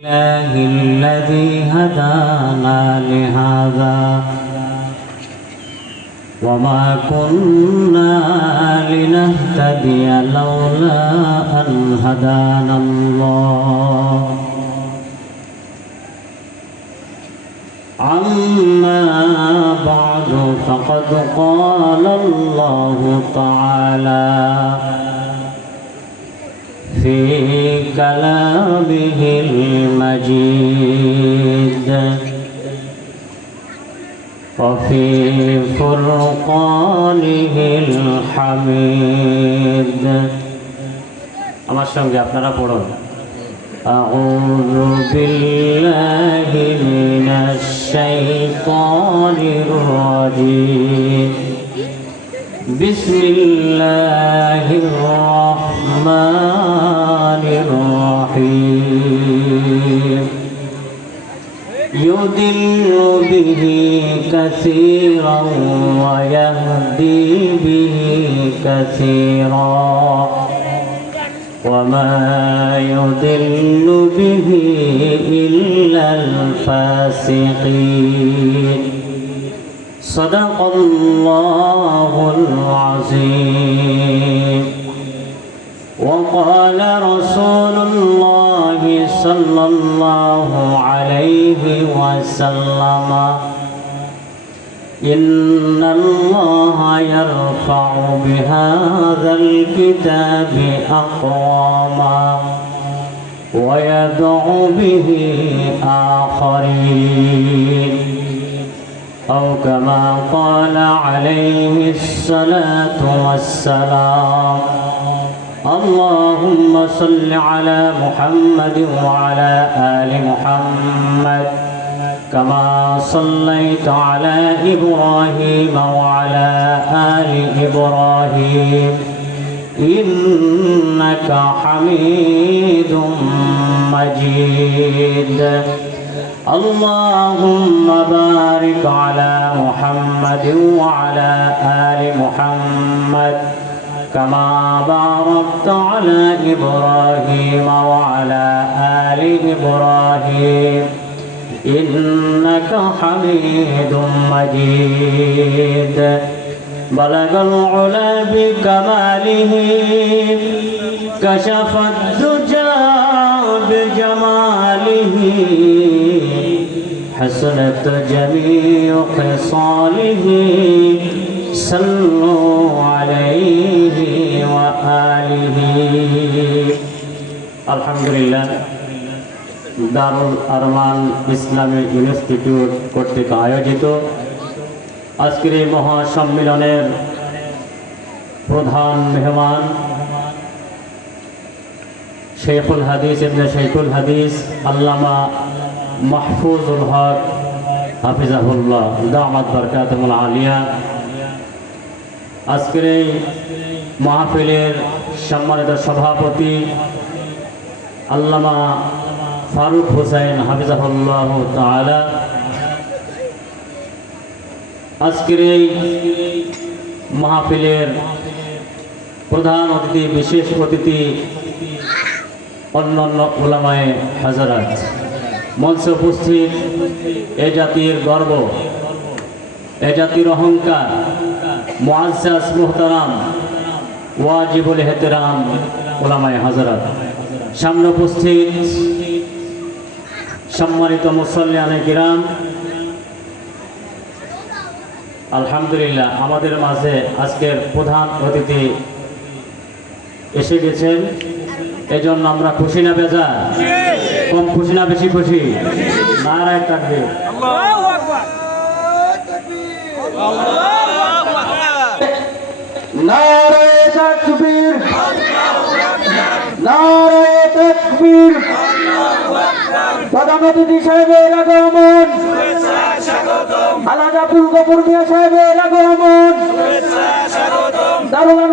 الله الذي هدانا لهذا وما كنا لنهتدي لولا أن هدانا الله أما بعد فقد قال الله تعالى في كلامه المجيد وفي فرقانه الحميد আমার সঙ্গে আপনারা পড়ুন أعوذ بالله من الشيطان الرجيم بسم الله الرحمن الرحيم يضل به كثيرا ويهدي به كثيرا وما يضل به إلا الفاسقين صدق الله العظيم وقال رسول الله صلى الله عليه وسلم إن الله يرفع بهذا الكتاب أقواما ويدعو به آخرين أو كما قال عليه الصلاة والسلام اللهم صل على محمد وعلى آل محمد كما صليت على إبراهيم وعلى آل إبراهيم إنك حميد مجيد اللهم بارك على محمد وعلى آل محمد كما باركت على إبراهيم وعلى آل إبراهيم إنك حميد مجيد بلغ العلا بكماله كشف الدجى بجماله حسنت جميع خصاله صلوا عليه وآله الحمد لله দারুল আরমান ইসলামিক ইনস্টিটিউট কর্তৃক আয়োজিত আজকের এই মহাসম্মেলনের প্রধান মেহমান শেখুল হাদিস ইবনে শেখুল হাদিস আল্লামা মাহফুজুল হক হাফিজাহুল্লাহ দামাত বরকাতুল আলিয়া আজকের এই মাহফিলের সম্মানিত সভাপতি আল্লামা ফারুক হোসেন হাফিজাহুল্লাহ তাআলা আজকের এই মাহফিলের প্রধান অতিথি বিশেষ অতিথি অন্যান্য উলামায়ে হাজারাত মঞ্চে উপস্থিত এ জাতির গর্ব এ জাতির অহংকার মুআজ্জাজ মুহতারাম ওয়াজিবুল ইহতিরাম উলামায়ে হাজারাত সামনে উপস্থিত সম্মানিত মুসল্লিয়ানে কিরাম আলহামদুলিল্লাহ আমাদের মাঝে আজকের প্রধান অতিথি এসে গেছেন এজন্য আমরা খুশি না বেজার কম খুশি না বেশি খুশি নারায়ে তাকবীর আল্লাহু আকবার আল্লাহু আকবার নারায়ে তাকবীর নারায়ে তাকবীর প্রধান অতিথি সাহেবের আগমন শুভেচ্ছা স্বাগতম আলাদা ফুল কপুর মিয়া সাহেবের আগমন শুভেচ্ছা স্বাগতম দারুল